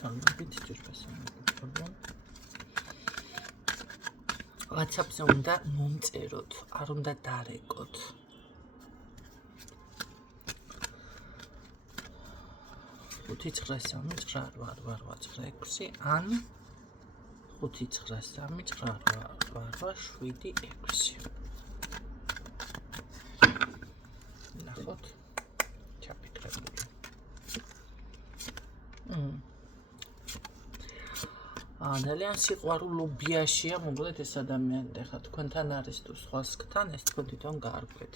მოგესალმებით, ჭირფასა. WhatsApp-ზე უნდა მომწეროთ, არ უნდა დარეკოთ. ხუთი 9 3 8 8 9 6 ან 5 9 3 9 8 7 6. ნახოთ. ჩაფიქრებული. ძალიან სიყვარულობიაშია, მოკლედ ეს ადამიანები, ხა თქვენთან არის თუ სხვასთან, ეს თქვენ თვითონ გაარკვეთ.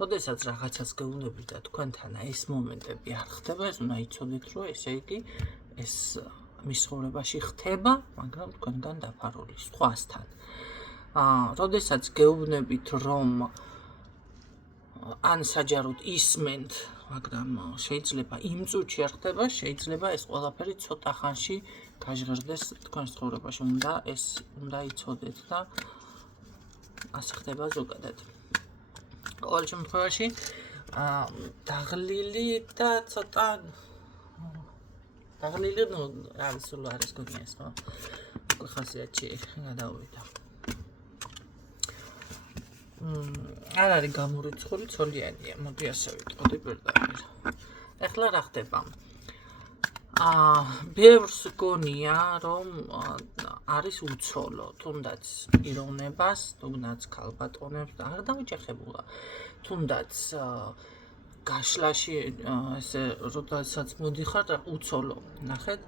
როდესაც რაღაცას გეუბნებით და თქვენთან ეს მომენტები არ ხდება, ეს უნდა იცოდეთ, რომ ესე იგი ეს მის ცხოვრებაში ხდება, მაგრამ თქვენგან დაფარული სხვასთან. როდესაც გეუბნებით, რომ ან საჯაროდ ისმენთ, მაგრამ შეიძლება იმ წუთში არ ხდება, შეიძლება ეს ყველაფერი ცოტა ხანში გაჟღერდეს თქვენ ცხოვრებაში. უნდა იცოდეთ და ასე ხდება ზოგადად. ყოველ შემთხვევაში დაღლილი და ცოტა დაღლილი არის სულ არის გონიას, ხო? ხასიათი გადავიდა. არ არის გამორიცხული ცოლიანია, მოდი ასე ვიტყოდი პირდაპირ. ეხლა რა ხდება? ბევრს გონია, რომ არის უცოლო, თუნდაც პიროვნებას, თუნდაც ქალბატონებს და არ დავიჯახებულა. თუნდაც გაშლაში ესე როდესაც მოდიხარ უცოლო. ნახეთ,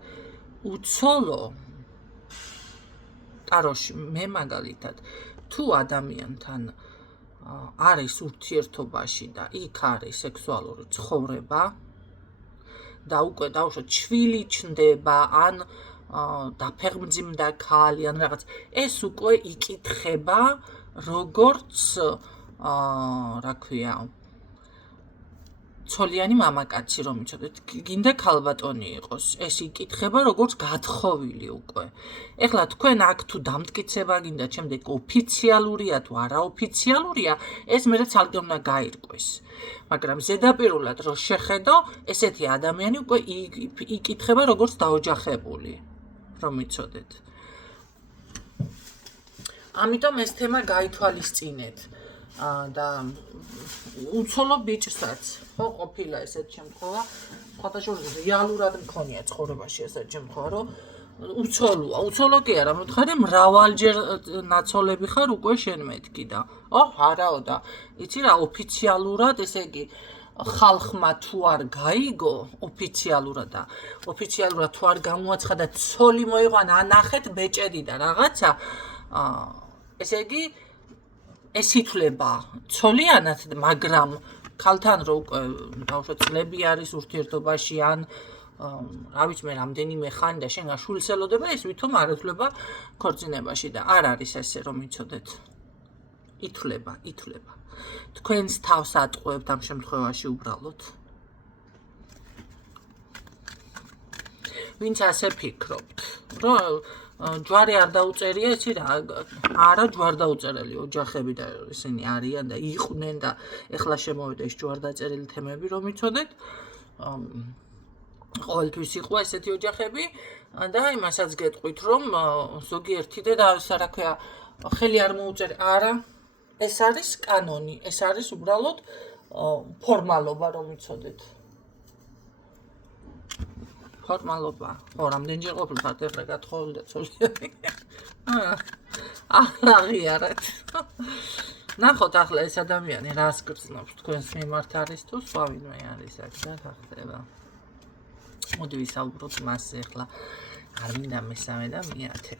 უცოლო ტაროში მე მაგალითად თუ ადამიანთან არის ურთიერთობაში და იქ არის სექსუალური ცხოვრება და უკვე დავუშვათ შვილი ჩნდება ან დაფეხმძიმდა ქალი ან რაღაც ეს უკვე იკითხება როგორც რა ქვია ცოლიანი მამაკაცი რომ იცოდეთ გინდა ქალბატონი იყოს ეს იკითხება როგორც გათხოვილი უკვე ეხლა თქვენ აქ თუ დამტკიცება გინდა შემდეგ ოფიციალურია თუ არაოფიციალურია ეს მე ცალკე უნდა გაირკვეს მაგრამ ზედაპირულად რომ შეხედო ესეთი ადამიანი უკვე იკითხება როგორც დაოჯახებული რომ იცოდეთ ამიტომ ეს თემა გაითვალისწინეთ და უცოლო ბიჭსაც ხო ყოფილა ესეთ შემთხვევა ხოთაშორის რეალურად მქონია ცხოვრებაში ესეთ შემთხვევა რომ უცოლო კი არა მოთხარი მრავალჯერ ნაცოლები ხარ უკვე შენ მეთქი და არაო და იცი რა ოფიციალურად ესე იგი ხალხმა თუ არ გაიგო ოფიციალურად და ოფიციალურად თუ არ გამოაცხადა ცოლი მოიყვანა ანახეთ ბეჭედი და რაღაცა ესე იგი ეს ითვლება ცოლიანად, მაგრამ ქალთან რო უკვე დავუშვათ წლები არის ურთიერთობაში ან რა ვიცი მე რამდენიმე ხანი და შენ შვილს ელოდება ეს ვითომ არ ითვლება ქორწინებაში და არ არის ესე რომ იცოდეთ. ითვლება. თქვენს თავს ატყუებთ ამ შემთხვევაში უბრალოდ. ვინც ასე ფიქრობთ, რომ ჯვარი არ დაუწერია, იცი რა, არა ჯვარ დაუწერელი ოჯახები და ისინი არიან და იყვნენ და ეხლა შემოვიდა ეს ჯვარ დაწერილი თემები, რომ იცოდეთ. ყოველთვის იყო ესეთი ოჯახები და იმასაც გეტყვით, რომ ზოგიერთი და რა ქვია, ხელი არ მოუწერ, არა, ეს არის კანონი, ეს არის უბრალოდ ფორმალობა, რომ იცოდეთ. ფორმალობა. ხო, რამდენჯერ ყოფილიყავთ ეხლა გათხოვილი და ცოლიანი. აღიარეთ. ნახოთ ახლა ეს ადამიანი რას გრძნობს თქვენს მიმართ არის თუ სხვა ვინმე არის აქ და რა ხდება. მოდი ვისაუბროთ მასზე ახლა. არ მინდა მესამე და მეათე.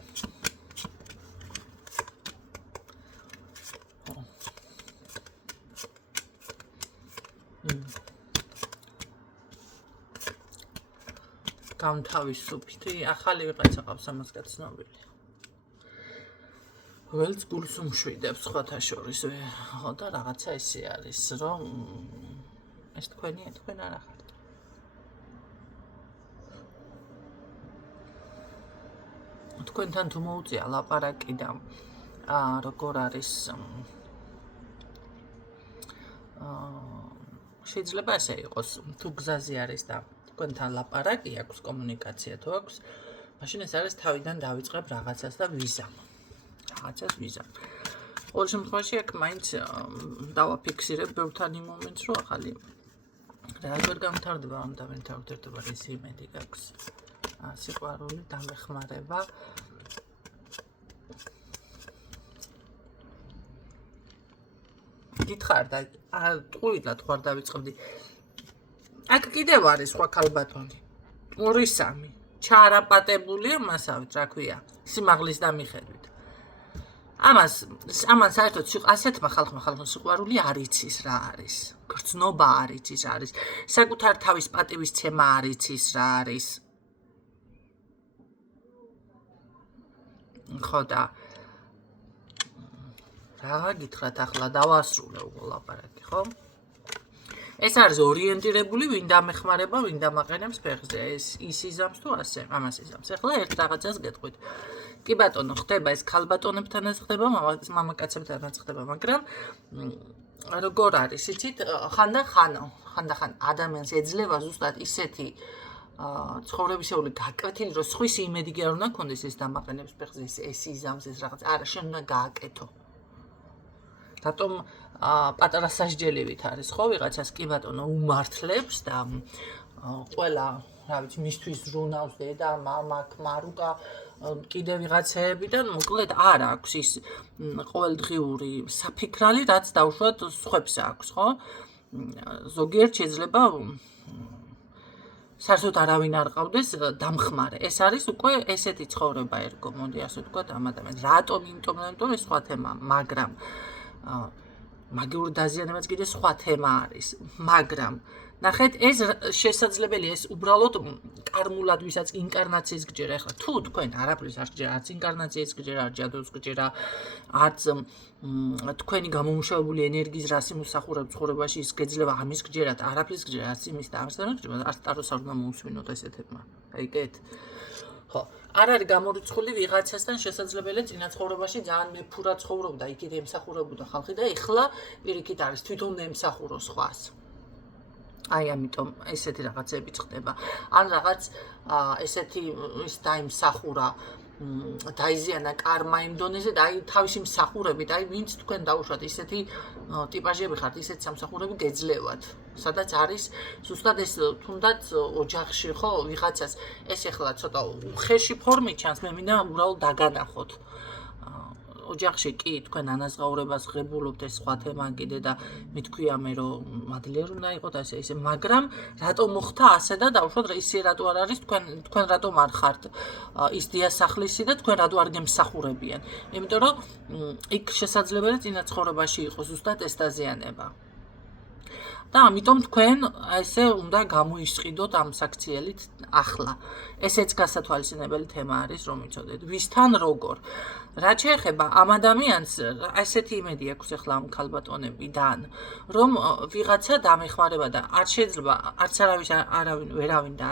გამთავისუფლდი, ახალი ვიღაცა ყავს ამას გაცნობილი. ველს გულს უმშვიდებს სხვათა შორის, ხო და რაღაცა ისე არის, რომ ეს თქვენია, თქვენ არა ხართ. თქვენთან თუ მოუწია ლაპარაკი და როგორ არის შეიძლება ასე იყოს, თუ გზაზე არის და თქვენთან ლაპარაკი აქვს, კომუნიკაცია თუ აქვს, მაშინ ეს არის თავიდან დავიწყებ რაღაცას და ვიზამ. რაღაცას ვიზამ. ყოველ შემთხვევაში აქ მაინც დავაფიქსირებ ბევრთან იმ მომენტს, რომ ახალი რა ვერ გამთავრდება ამ დავით ურთიერთობა ის იმედი გაქვს. სიყვარული, დამეხმარება. გითხარ და ტყუილად ხარ დავიწყებდი. აქ კიდევ არის სხვა ქალბატონი. 2-3 ჩაარაპატებული მასავით, რა ქვია, სიმაღლის დამიხედვით. ამან საერთოდ ასეთმა ხალხმა სიყვარული არ იცის რა არის. გრძნობა არ იცის რა არის. საკუთარ თავის პატივისცემა არ იცის რა არის. ხო და რა გითხრათ ახლა დავასრულე უკვე ლაპარაკი, ხო? ეს არის ორიენტირებული, ვინ დამეხმარება, ვინ დამაყენებს ფეხზე. ის იზამს თუ ასე, ამას იზამს. ახლა ერთ რაღაცას გეტყვით. კი ბატონო, ხდება ეს ქალბატონებთანაც ხდება, მამაკაცებთანაც ხდება, მაგრამ როგორ არის, იცით, ხანდახან ადამიანს ეძლევა ზუსტად ისეთი ცხოვრებისეული გაკვეთილი, რომ სხვის იმედი კი არ უნდა ქონდეს ეს დამაყენებს ფეხზე, ეს იზამს ეს რაღაც. არა, შენ უნდა გააკეთო. რატომ პატარა სასჯელივით არის, ხო, ვიღაცას კი ბატონო უმართლებს და ყველა, რა ვიცი, მისთვის ზრუნავს დედა, მამა, ქმარუკა, კიდე ვიღაცეებიდან, მოკლედ არ აქვს ის ყოველდღიური საფიქრალი, რაც დაუშვათ სხვებს აქვს, ხო? ზოგიერთ შეიძლება საერთოდ არავინ არ ყავდეს დამხმარე. ეს არის უკვე ესეთი ცხოვრება ერგო, მოდი ასე ვთქვათ ამ ადამიანს. რატომ? იმიტომ რომ ეს სხვა თემა, მაგრამ მაგიური დაზიანებაც კიდე სხვა თემა არის, მაგრამ ნახეთ, ეს შესაძლებელია, ეს უბრალოდ კარმულად ვისაც ინკარნაციის გჯერა. ახლა თუ თქვენ არაფრის არ გჯერა, არც ინკარნაციის გჯერა, არც ჯადოს გჯერა, არც თქვენი გამომუშავებული ენერგიის რას იმსახურებ ცხოვრებაში ის გეძლევა ამის გჯერათ, არაფრის გჯერა, არც იმის და ამის და გჯერა, არც ტაროს არ უნდა მოусვინოთ ესეთებმა. აიგეთ? ხო, არ არის გამორიცხული ვიღაცასთან შესაძლებელია წინა ცხოვრებაში ძალიან მეფურა ცხოვრობდა, იქით ემსახურებოდა ხალხი და ეხლა პირიქით არის თვითონ ემსახურო სხვას. აი ამიტომ ესეთი რაღაცები ხდება. ან რაღაც ესეთი ის დაიმსახურა, დაიზიანა კარმა იმ დონეზე და აი თავისი მსახურებით, აი ვინც თქვენ დაუშვათ ისეთი ტიპაჟები ხართ, ისეთი სამსახურები გეძლევათ. სადაც არის ზუსტად ეს თუნდაც ოჯახში, ხო, ვიღაცას ეს ახლა ცოტა უხეში ფორმით ჩანს, მე მინდა უბრალოდ დაგანახოთ. ოჯახში კი თქვენ ანაზღაურებას ღებულობთ, ეს სხვა თემა კიდე და მითქვია მე რომ მადლიერ უნდა იყოთ ასე, მაგრამ რატომ მოხდა ასე და დაუშვათ ისე რატო არ არის თქვენ რატომ არ ხართ ის დიასახლისი და თქვენ რატო არ გემსახურებიან? იმიტომ რომ იქ შესაძლებელია წინა ცხოვრებაში იყოს ზუსტად ეს დაზიანება. და ამიტომ თქვენ ესე უნდა გამოისყიდოთ ამ საქციელით ახლა. ესეც გასათვალისწინებელი თემა არის, რომ იცოდეთ, ვისთან როგორ. რაც შეეხება ამ ადამიანს, ესეთი იმედი აქვს ახლა ამ ქალბატონებიდან, რომ ვიღაცა დამეხმარება და არ შეიძლება არც ვერავინ და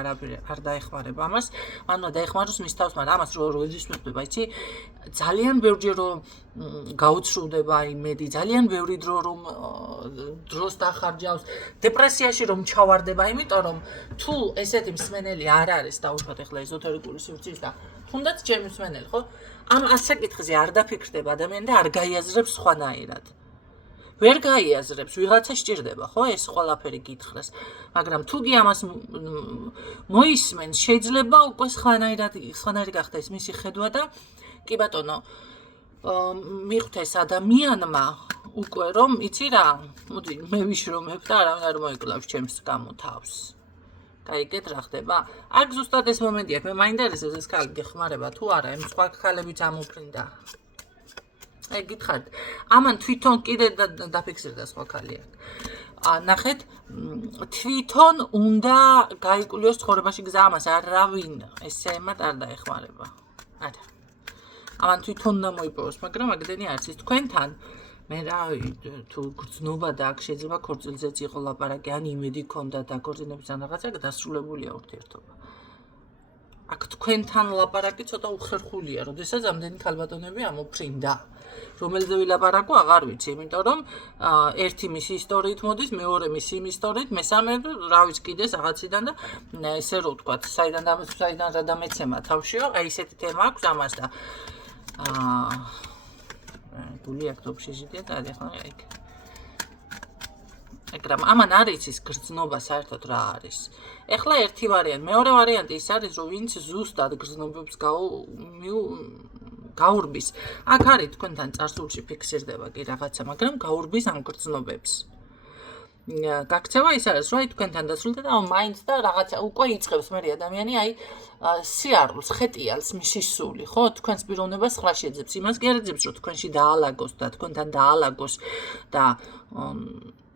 არ დაეხმარება ამას, ანუ დაეხმაროს მის თავს, მაგრამ ამას რო ისმენდება, იცი, ძალიან ბევრჯერ რომ გაუცრუდება იმედი, ძალიან ბევრი დრო რომ დროს დახარჯავს, დეპრესიაში რომ ჩავარდება, იმიტომ რომ თუ ესეთი მსმენელი არ არის დაუშვათ ახლა ეზოთერიკული სივრცის და თუნდაც ჩემი მსმენელი, ხო? ამ ასაკითხზე არ დაფიქრდება ადამიანი და არ გაიაზრებს სხვანაირად. ვერ გაიაზრებს, ვიღაცა სჭირდება, ხო, ეს ყველაფერი გითხრას. მაგრამ თუ კი ამას მოისმენს, შეიძლება უკვე სხვანაირი გახდა ეს მისი ხედვა და კი ბატონო, მიხვდეს ადამიანმა უკვე რომ იცი რა, მოდი მე ვიშრომებ და არავინ არ მოიკლავს ჩემს გამო თავს. გაიგეთ რა ხდება? აქ ზუსტად ეს მომენტი აქვს, მე მაინტერესებს ეს ქალი გეხმარება თუ არა, იმ სხვა ქალებიც ამოფრინდა. აი გითხარით, ამან თვითონ კიდე დაფიქსირდა სხვა ქალი აქ. ნახეთ, თვითონ უნდა გაიკულიოს ცხოვრებაში გზა ამას, არავინ ესეემად არ დაეხმარება. არა. ამან თვითონ უნდა მოიპოვოს, მაგრამ აკდენი არის ის თქვენთან მე რა თუ გრძნობა და აქ შეიძლება ქორწილზეც იყო ლაპარაკი, ან იმედი ქონდა და ქორწინებიდან რაღაცა დასრულებულია ურთიერთობა. აქ თქვენთან ლაპარაკი ცოტა უხერხულია, როდესაც ამდენი ქალბატონები ამოფრინდა. რომელზე ვილაპარაკო აღარ ვიცი, იმიტომ რომ ერთი მისი ისტორიით მოდის, მეორე მისი იმ ისტორიით, მესამე რა ვიცი კიდე რაღაციდან და ესე რო ვთქვათ, საიდან რა დამეცემა თავშიო, აი ესეთი თემა აქვს ამას და გული აქ თოფში ჟიდია და ახლა ეგ მაგრამ ამან არის ის გრძნობა საერთოდ რა არის. ეხლა ერთი ვარიანტი, მეორე ვარიანტი ის არის, რომ ვინც ზუსტად გრძნობებს გაურბის. აქ არის თქვენთან წარსულში ფიქსირდება კი რაღაცა, მაგრამ გაურბის ამ გრძნობებს. გაქცევა ის არის, რომ თქვენთან დასრულდა და მაინც და რაღაცა უკვე იწყებს მე ადამიანი აი სიარულს, ხეტიალს მისი სული, ხო? თქვენს პიროვნებას სხვა შეძებს. იმას კი არ ეძებს, რომ თქვენში დაალაგოს და თქვენთან დაალაგოს და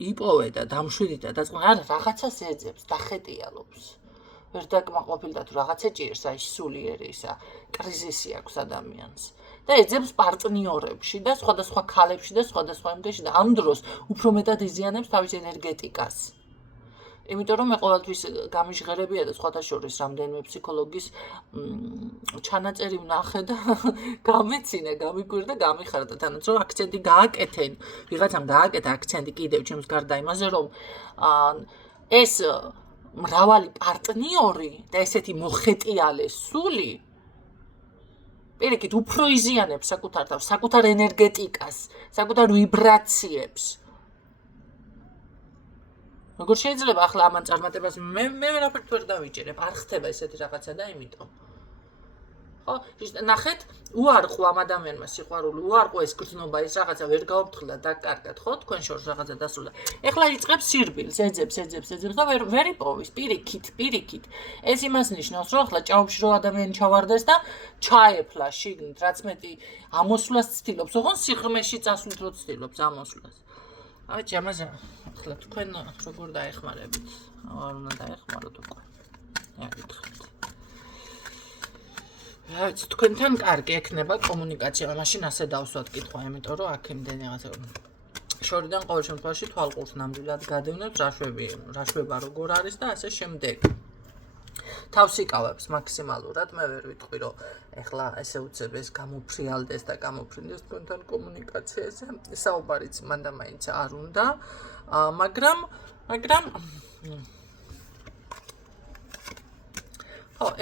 იპოვე და დამშვიდი და დაწყნა არა რაღაცას ეძებს და ხეტიალობს. ვერ დაკმაყოფილდა თუ რაღაცა ჭირს აი სულიერი ისა კრიზისი აქვს ადამიანს და ეძებს პარტნიორებში და სხვადასხვა ქალებში და სხვადასხვა იმგეში და ამ დროს უფრო მეტად იზიანებს თავის ენერგეტიკას. იმიტომ რომ მე ყოველთვის გამიჟღერებია და სხვათა შორის რამდენიმე ფსიქოლოგის ჩანაწერი ვნახე და გამეცინა, გამიგვირდა, გამიხარდა თანაც რომ აქცენტი გააკეთენ, ვიღაცამ გააკეთა აქცენტი კიდევ ჩემს გარდა იმაზე რომ ეს მრავალი პარტნიორი და ესეთი მოხეტიალე სული პირიქით უფრო იზიანებს საკუთარ თავს, საკუთარ ენერგეტიკას, საკუთარ ვიბრაციებს. როგორ შეიძლება ახლა ამან წარმატებას მე ვერაფერთ ვერ დავიჭერებ, არ ხდება ესეთი რაღაცა და იმიტომ. ხო, ნახეთ, უარყო ამ ადამიანმა სიყვარული, უარყო ეს გრძნობა, ეს რაღაცა ვერ გაუფრთხილდა და კარგად, ხო, თქვენ შორს რაღაცა დასრულდა. ეხლა იწყებს სირბილს, ეძებს და ვერ იპოვის, პირიქით. ეს იმას ნიშნავს, რომ ახლა ჭაობში რო ადამიანი ჩავარდეს და ჩაეფლა შიგნით, რაც მეტი ამოსვლას ცდილობს, ოღონდ სიღრმეში წასვლით რო ცდილობს ამოსვლას. აი, ამაზე ახლა თქვენ როგორ დაეხმარებით? არ უნდა დაეხმაროთ უკვე. აკითხეთ. რაც თქვენთან კარგი ექნება კომუნიკაცია, მაშინ ასე დავსვათ კითხვა, იმიტომ რომ აქ იმდენი რაღაცა შორიდან ყოველ შემთხვევაში თვალყურს ნამდვილად გადევნებს, რა შვება როგორ არის და ასე შემდეგ. თავს იკავებს მაქსიმალურად, მე ვერ ვიტყვი რომ ეხლა ესე უცებ ეს გამოფრიალდეს და გამოფრინდეს თქვენთან კომუნიკაციაზე. საუბარიც მანდა მაინც არ უნდა, მაგრამ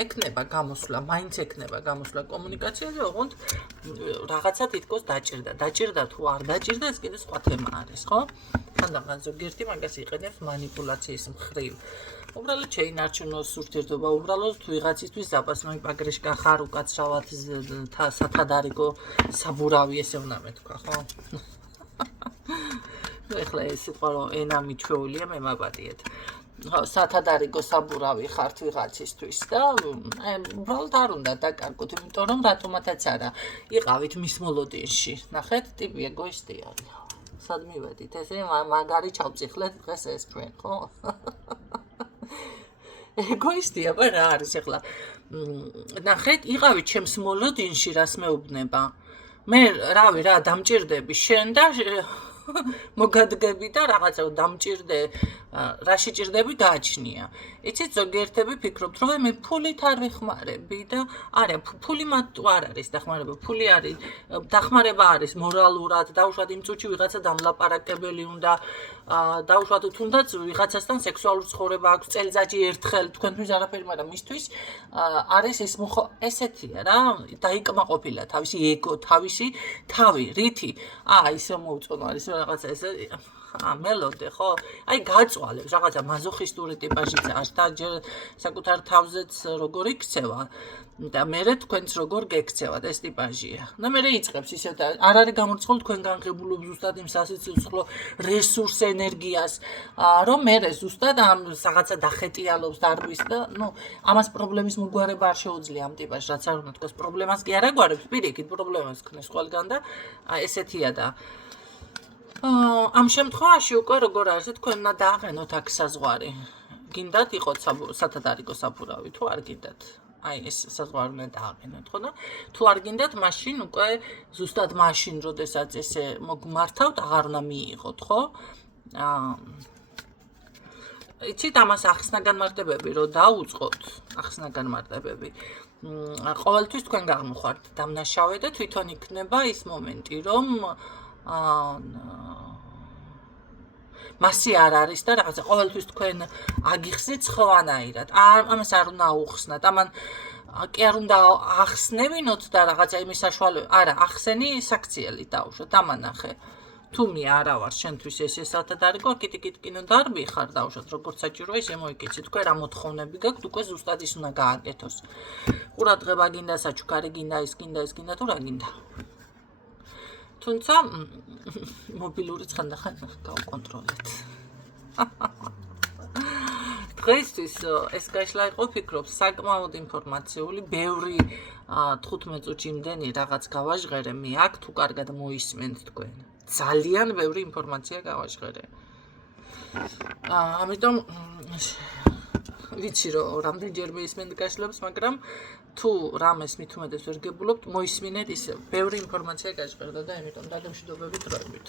ექნება გამოსვლა, მაინც ექნება გამოსვლა კომუნიკაციაზე, ოღონდ რაღაცა თითქოს დაჭირდა თუ არ დაჭირდა, ეს კიდე სხვა თემა არის, ხო? ხანდახან ზოგიერთი მაგას იყენებს манипуляციის მხრივ. უბრალოდ შეინარჩუნოს ურთიერთობა, უბრალოდ თუ ვიღაცისთვის ზაპასმოი პაგრეშკა ხარ უკაცრავად სათადარიგო საბურავი ესე უნდა მეთქვა, ხო? ეხლა ეს სიტყვა რომ ენა მიჩვეულია, მე მაპატიეთ. სათადარიგო საბურავი ხართ ვიღაცისთვის და უბრალოდ არ უნდა დაკარგოთ, იმიტომ რომ რატომათაც არა, იყავით მის მოლოდინში. ნახეთ, ტიპი ეგოისტი არის. სად მივედით? ესე მაგარი ჩავწიხლეთ დღეს ეს ჩვენ, ხო? ეგოისტია, რა არის ეხლა? ნახეთ, იყავით ჩემს მოლოდინში, რას მეუბნება. მე რავი რა, დამჭირდები შენ და მოგადგები და რაღაცა დამჭირდე, რაში ჭირდები გააჩნია. იცით, ზოგიერთები ფიქრობთ, რომ მე ფულით არ ვიხმარები და არა, ფული მარტო არ არის დახმარება, ფული არის, დახმარება არის მორალურად, დაუშვათ იმ წუთში ვიღაცა დამლაპარაკებელი უნდა, დაუშვათ თუნდაც ვიღაცასთან სექსუალური ცხოვრება აქვს წელიწადში ერთხელ, თქვენთვის არაფერი, მაგრამ მისთვის არის ის ესეთია რა, დაიკმაყოფილა თავისი ეგო, თავისი თავი, რითი, ისე მოუწონო არის რაღაცა ესე მელოდე, ხო? აი გაწვალებს რაღაცა მაზოხისტური ტიპაჟიც არის და საკუთარ თავზეც როგორ იქცევა და მერე თქვენც როგორ გექცევათ ეს ტიპაჟია. და მერე იწყებს ისე და არ არის გამორიცხული თქვენ განხებულობ ზუსტად იმ სასიცოცხლო რესურს ენერგიას, რომ მერე ზუსტად ამ რაღაცა დახეტიალობს დარბის და ამას პრობლემის მოგვარება არ შეუძლია ამ ტიპაჟს, რაც არ უნდა თქვას პრობლემას კი არ აგვარებს, პირიქით პრობლემას ქნის ყველგან და ესეთია და ამ შემთხვევაში უკვე როგორ არის თქვენ უნდა დააყენოთ აქ საზღვარი. გინდათ იყოთ სათადარიგო საბურავი თუ არ გინდათ? აი ეს საზღვარი უნდა დააყენოთ, ხო და თუ არ გინდათ, მაშინ უკვე ზუსტად მაშინ, როდესაც ესე მოგმართავთ, აღარ უნდა მიიღოთ, ხო? იცით ამას ახსნა განმარტებები რო დაუწყოთ, ახსნა განმარტებები. ყოველთვის თქვენ გაღმოხართ დამნაშავე და თვითონ იქნება ის მომენტი, რომ მასი არ არის და რაღაცა ყოველთვის თქვენ აგიხსნით სხვანაირად. ამას არ უნდა აუხსნათ. ამან კი არ უნდა ახსნევინოთ და რაღაცა იმის საშუალებით. არა, ახსენი საქციელით დაუშვათ. ამანახე. თუ მე არა ვარ შენთვის ეს ესალთა დარიგო, კიტიკინო დარბი ხარ დაუშვათ, როგორც საჭიროა ისე მოიკიცი. თქვენ რა მოთხოვნები გაქვთ, უკვე ზუსტად ის უნდა გააკეთოს. ყურადღება გინდა, საჩუქარი გინდა, ის გინდა, ეს გინდა თუ რა გინდა. თუმცა მობილურიც ხანდახან გავკონტროლეთ. დღეისთვის ეს გაშლა იყო ფიქრობ საკმაოდ ინფორმაციული, ბევრი 15 წუთში იმდენი რაღაც გავაჟღერე მე აქ თუ კარგად მოისმენთ თქვენ. ძალიან ბევრი ინფორმაცია გავაჟღერე. ამიტომ ვიცი რომ რამდენჯერ მეისმენთ გაშლებს, მაგრამ თუ რამეს მით უმეტეს ვერ გებულობთ, მოისმინეთ ისე. ბევრი ინფორმაცია გაჟღერდა და ამიტომ დაგემშვიდობებით დროებით.